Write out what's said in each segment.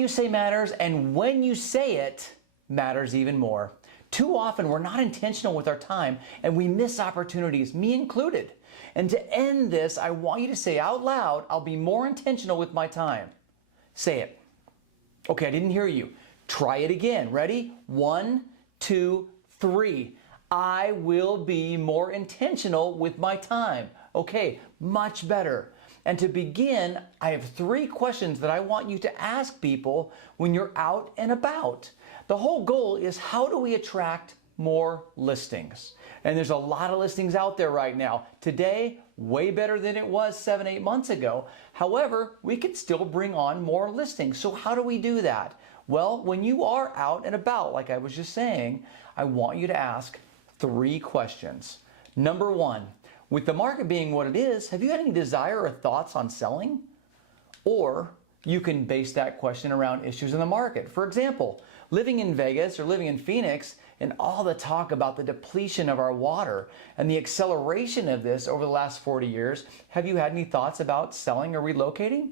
you say matters, and when you say it matters even more. Too often we're not intentional with our time and we miss opportunities, me included. And to end this, I want you to say out loud, I'll be more intentional with my time. Say it. Okay, I didn't hear you. Try it again. Ready? 1, 2, 3. I will be more intentional with my time. Okay, much better. And to begin, I have 3 questions that I want you to ask people when you're out and about. The whole goal is, how do we attract more listings? And there's a lot of listings out there right now. Today, way better than it was 7, 8 months ago. However, we could still bring on more listings. So how do we do that? Well, when you are out and about, like I was just saying, I want you to ask 3 questions. Number 1, with the market being what it is, have you had any desire or thoughts on selling? Or you can base that question around issues in the market. For example, living in Vegas or living in Phoenix and all the talk about the depletion of our water and the acceleration of this over the last 40 years, have you had any thoughts about selling or relocating?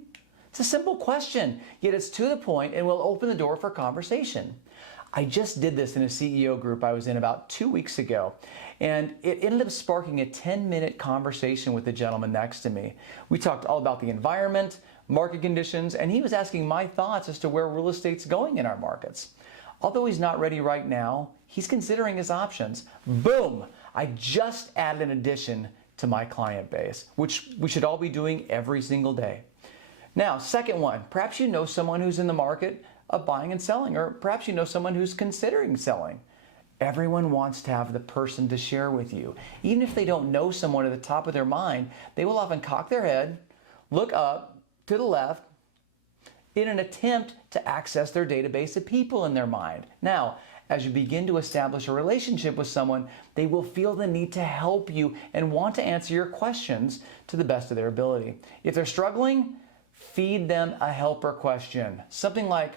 It's a simple question, yet it's to the point and will open the door for conversation. I just did this in a CEO group I was in about 2 weeks ago, and it ended up sparking a 10-minute conversation with the gentleman next to me. We talked all about the environment, market conditions, and he was asking my thoughts as to where real estate's going in our markets. Although he's not ready right now, he's considering his options. Boom! I just added an addition to my client base, which we should all be doing every single day. Now, second one, perhaps you know someone who's in the market of buying and selling, or perhaps you know someone who's considering selling. Everyone wants to have the person to share with you. Even if they don't know someone at the top of their mind, they will often cock their head, look up to the left, in an attempt to access their database of people in their mind. Now, as you begin to establish a relationship with someone, they will feel the need to help you and want to answer your questions to the best of their ability. If they're struggling, feed them a helper question. Something like,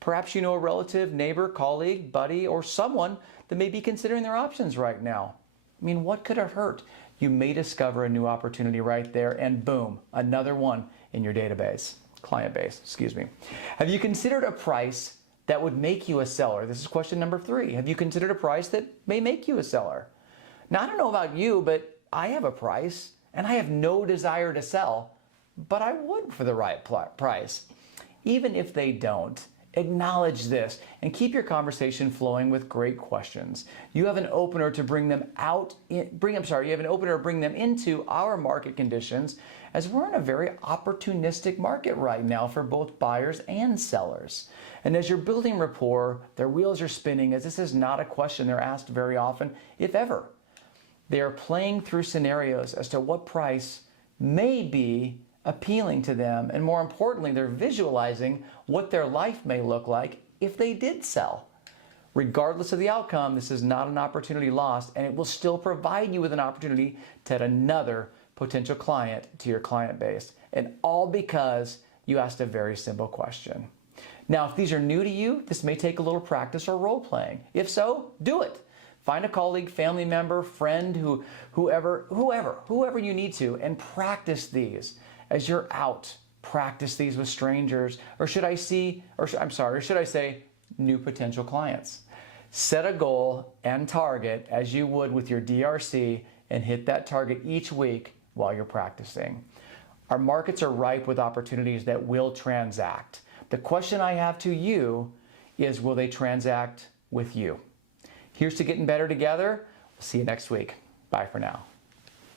perhaps you know a relative, neighbor, colleague, buddy, or someone that may be considering their options right now. I mean, what could it hurt? You may discover a new opportunity right there, and boom, another one in your database. Client base, excuse me. Have you considered a price that would make you a seller? This is question number 3. Have you considered a price that may make you a seller? Now, I don't know about you, but I have a price and I have no desire to sell, but I would for the right price. Even if they don't, acknowledge this and keep your conversation flowing with great questions. You have an opener to bring them you have an opener to bring them into our market conditions, as we're in a very opportunistic market right now for both buyers and sellers. And as you're building rapport, their wheels are spinning, as this is not a question they're asked very often, if ever. They are playing through scenarios as to what price may be appealing to them, and more importantly, they're visualizing what their life may look like if they did sell. Regardless of the outcome, this is not an opportunity lost, and it will still provide you with an opportunity to add another potential client to your client base, and all because you asked a very simple question. Now, if these are new to you, this may take a little practice or role playing. If so, do it. Find a colleague, family member, friend, whoever you need to, and practice these. As you're out, practice these with strangers, or should I say new potential clients. Set a goal and target as you would with your DRC, and hit that target each week while you're practicing. Our markets are ripe with opportunities that will transact. The question I have to you is, will they transact with you? Here's to getting better together. We'll see you next week. Bye for now.